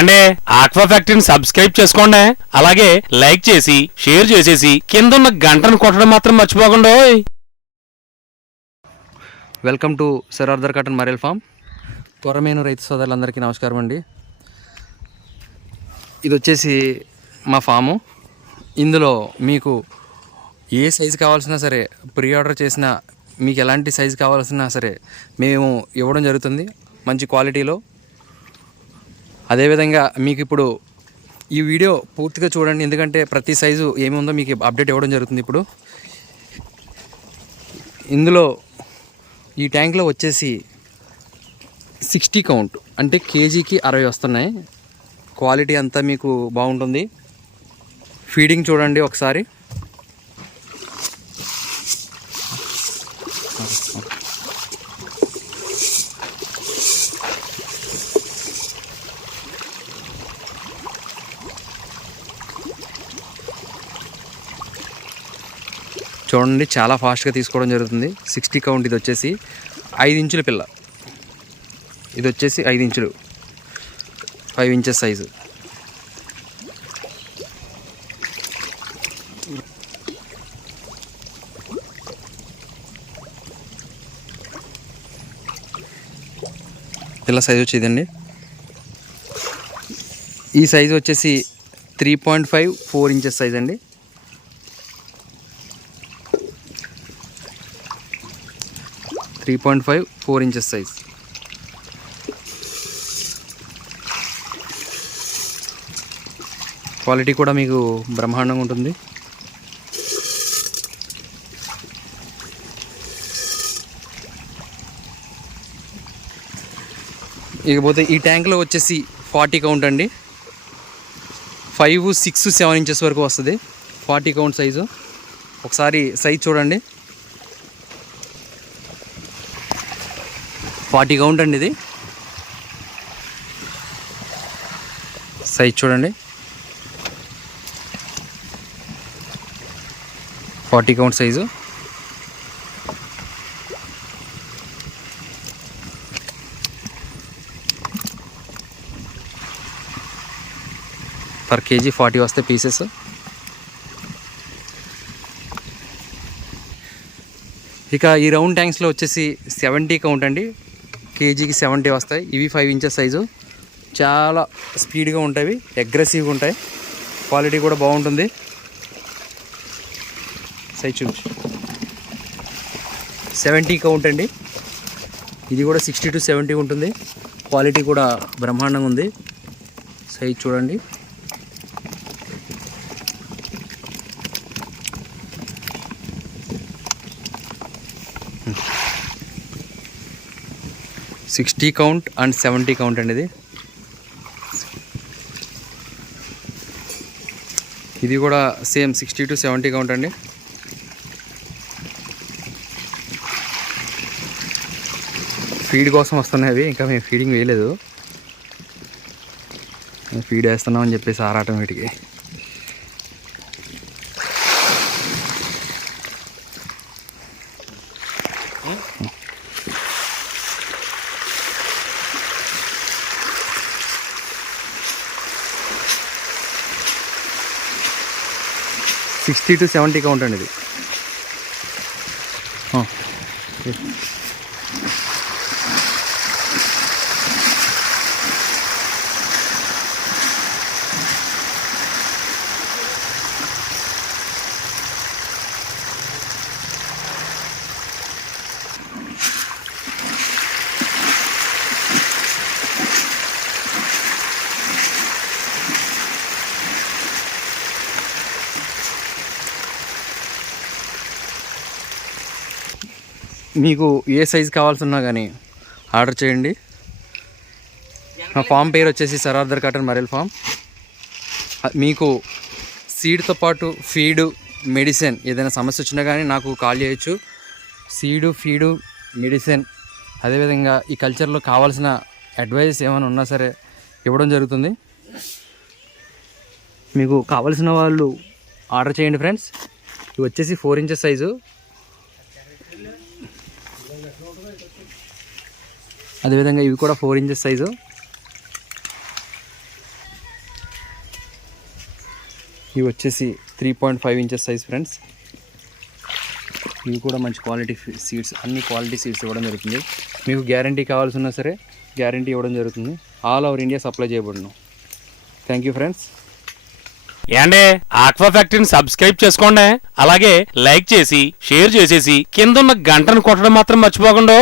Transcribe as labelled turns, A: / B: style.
A: ఏండే aqua ఫ్యాక్టరీని subscribe చేసుకోండి. అలాగే లైక్ చేసి షేర్ చేసేసి కింద ఉన్న గంటను కొట్టడం మాత్రం మర్చిపోకుండా. ఓయ్.
B: వెల్కమ్ టు సరార్దర్ కాటన్ మరెల్ ఫామ్. త్వరమైన రైతు సోదరులందరికీ నమస్కారం అండి. ఇది వచ్చేసి మా ఫాము. ఇందులో మీకు ఏ సైజు కావాల్సినా సరే ప్రీ ఆర్డర్ చేసిన మీకు ఎలాంటి సైజు కావాల్సినా సరే మేము ఇవ్వడం జరుగుతుంది. మంచి క్వాలిటీలో అదేవిధంగా మీకు ఇప్పుడు ఈ వీడియో పూర్తిగా చూడండి ఎందుకంటే ప్రతి సైజు ఏమి ఉందో మీకు అప్డేట్ ఇవ్వడం జరుగుతుంది ఇప్పుడు. ఇందులో ఈ ట్యాంక్లో వచ్చేసి సిక్స్టీ కౌంట్ అంటే కేజీకి అరవై వస్తున్నాయి. క్వాలిటీ అంతా మీకు బాగుంటుంది. ఫీడింగ్ చూడండి ఒకసారి. చూడండి చాలా ఫాస్ట్గా తీసుకోవడం జరుగుతుంది. సిక్స్టీ కౌంట్ ఇది వచ్చేసి ఐదు ఇంచుల పిల్ల. ఇది వచ్చేసి ఐదు ఇంచులు. ఫైవ్ ఇంచెస్ సైజు పిల్ల సైజు వచ్చేదండి ఈ సైజు వచ్చేసి three point five four inches size అండి. Three point five four inches size. Quality కూడా మీకు బ్రహ్మాండంగా ఉంటుంది. ఇకపోతే ఈ ట్యాంక్లో వచ్చేసి ఫార్టీ కౌంట్ అండి. ఫైవ్ సిక్స్ సెవెన్ ఇంచెస్ వరకు వస్తుంది. Forty count size. ఒకసారి సైజ్ చూడండి. ఫార్టీ కౌంట్ అండి ఇది. సైజ్ చూడండి. Forty count size per KG forty వస్తాయి పీసెస్ ఇక ఈ రౌండ్ ట్యాంక్స్లో వచ్చేసి సెవెంటీ కౌంట్ అండి. కేజీకి సెవెంటీ వస్తాయి. ఇవి ఫైవ్ ఇంచెస్ సైజు చాలా స్పీడ్గా ఉంటాయి. అగ్రెసివ్గా ఉంటాయి. క్వాలిటీ కూడా బాగుంటుంది. సైజ్ చూపించు. సెవెంటీ కౌంట్ అండి. ఇది కూడా సిక్స్టీ టు సెవెంటీ ఉంటుంది. క్వాలిటీ కూడా బ్రహ్మాండంగా ఉంది. సైజ్ చూడండి. Sixty count and seventy count అండి ఇది. ఇది కూడా same sixty to seventy count అండి. ఫీడ్ కోసం వస్తున్నాయి అవి ఇంకా మేము ఫీడింగ్ వేయలేదు. ఫీడ్ వేస్తున్నామని చెప్పేసి ఆరాటం వీటికి. సిక్స్టీ టు సెవెంటీ కౌంట్ అండి ఇది. మీకు ఏ సైజు కావాల్సి కానీ ఆర్డర్ చేయండి. నా ఫామ్ పేరు వచ్చేసి సరార్దర్ కాటన్ మరెల్ ఫామ్. మీకు సీడ్తో పాటు ఫీడు మెడిసిన్ ఏదైనా సమస్య వచ్చినా కానీ నాకు కాల్ చేయొచ్చు. సీడు ఫీడు మెడిసిన్ అదేవిధంగా ఈ కల్చర్లో కావాల్సిన అడ్వైస్ ఏమైనా ఉన్నా సరే ఇవ్వడం జరుగుతుంది. మీకు కావాల్సిన వాళ్ళు ఆర్డర్ చేయండి ఫ్రెండ్స్. ఇవి వచ్చేసి ఫోర్ ఇంచెస్ సైజు. అదేవిధంగా ఇవి కూడా ఫోర్ ఇంచెస్ సైజు. ఇవి వచ్చేసి three point five inches size friends. ఇవి కూడా మంచి క్వాలిటీ సీడ్స్ అన్ని క్వాలిటీ సీడ్స్ ఇవ్వడం జరుగుతుంది. మీకు గ్యారంటీ కావాల్సిన సరే గ్యారంటీ ఇవ్వడం జరుగుతుంది. ఆల్ ఓవర్ ఇండియా సప్లై చేయబడును. Thank you friends.
A: ఏండే ఆక్వా ఫ్యాక్టరీని సబ్స్క్రైబ్ చేసుకోండి. అలాగే లైక్ చేసి షేర్ చేసేసి కింద ఉన్న గంటను కొట్టడం మాత్రం మర్చిపోకుండా